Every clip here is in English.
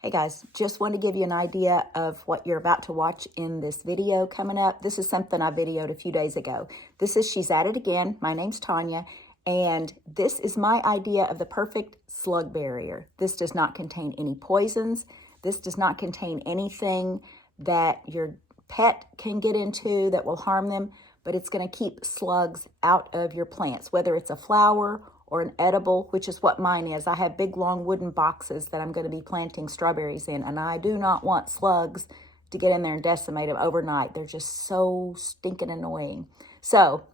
Hey guys, just want to give you an idea of what you're about to watch in this video coming up. This is something I videoed a few days ago. This is She's At It Again. My name's Tanya, and this is my idea of the perfect slug barrier. This does not contain any poisons. This does not contain anything that your pet can get into that will harm them, but it's going to keep slugs out of your plants, whether it's a flower or an edible, which is what mine is. I have big long wooden boxes that I'm going to be planting strawberries in, and I do not want slugs to get in there and decimate them overnight. They're just so stinking annoying. So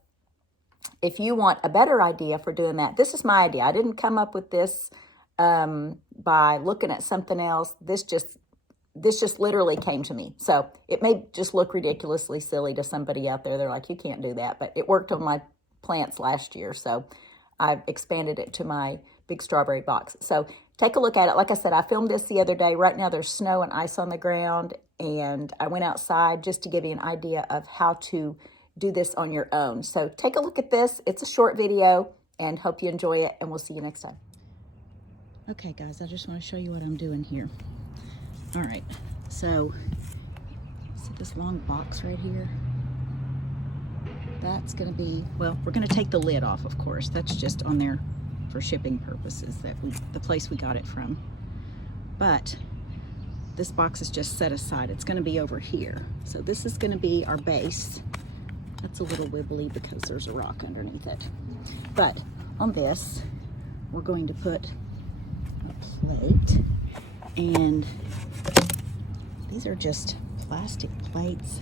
if you want a better idea for doing that, this is my idea. I didn't come up with this by looking at something else. This just literally came to me. So it may just look ridiculously silly to somebody out there. They're like, you can't do that, but it worked on my plants last year. So I've expanded it to my big strawberry box. So take a look at it. Like I said, I filmed this the other day. Right now there's snow and ice on the ground, and I went outside just to give you an idea of how to do this on your own. So take a look at this. It's a short video, and hope you enjoy it, and we'll see you next time. Okay guys, I just want to show you what I'm doing here. All right, so see this long box right here? That's going to be, well, we're going to take the lid off, of course. That's just on there for shipping purposes, the place we got it from. But this box is just set aside. It's going to be over here. So this is going to be our base. That's a little wibbly because there's a rock underneath it. But on this, we're going to put a plate. And these are just plastic plates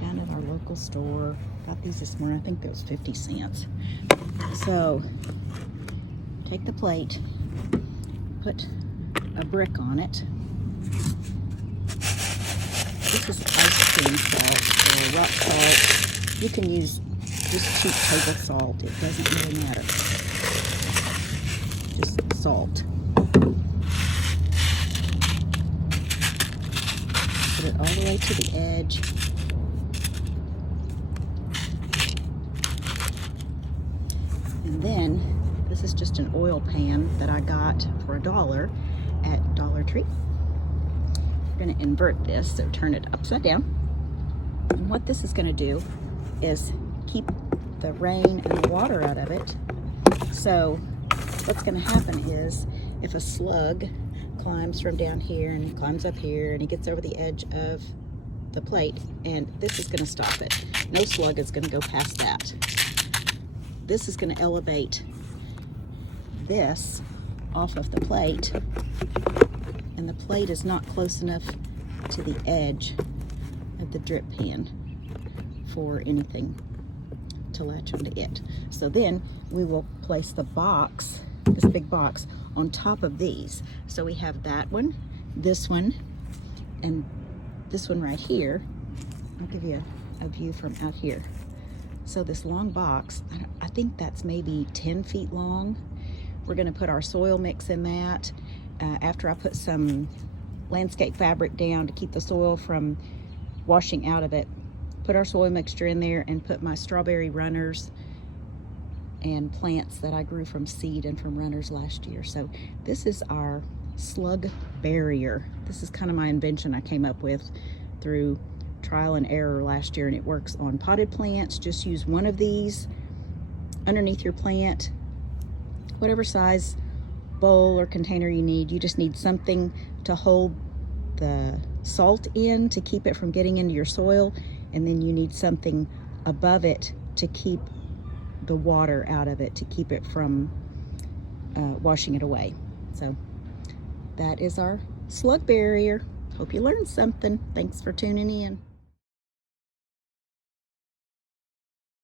found at our local store. Got these this morning. I think that was 50 cents. So take the plate, put a brick on it. This is ice cream salt or rock salt. You can use just cheap table salt. It doesn't really matter. Just salt. Put it all the way to the edge. And then, this is just an oil pan that I got for $1 at Dollar Tree. We're going to invert this, so turn it upside down. And what this is going to do is keep the rain and the water out of it. So what's going to happen is if a slug climbs from down here and he climbs up here and he gets over the edge of the plate, and this is going to stop it. No slug is going to go past that. This is going to elevate this off of the plate, and the plate is not close enough to the edge of the drip pan for anything to latch onto it. So then we will place the box, this big box, on top of these. So we have that one, this one, and this one right here. I'll give you a view from out here. So this long box, I think that's maybe 10 feet long. We're gonna put our soil mix in that. After I put some landscape fabric down to keep the soil from washing out of it, put our soil mixture in there and put my strawberry runners and plants that I grew from seed and from runners last year. So this is our slug barrier. This is kind of my invention I came up with through trial and error last year, and it works on potted plants. Just use one of these underneath your plant, whatever size bowl or container you need. You just need something to hold the salt in to keep it from getting into your soil, and then you need something above it to keep the water out of it, to keep it from washing it away. So that is our slug barrier. Hope you learned something. Thanks for tuning in.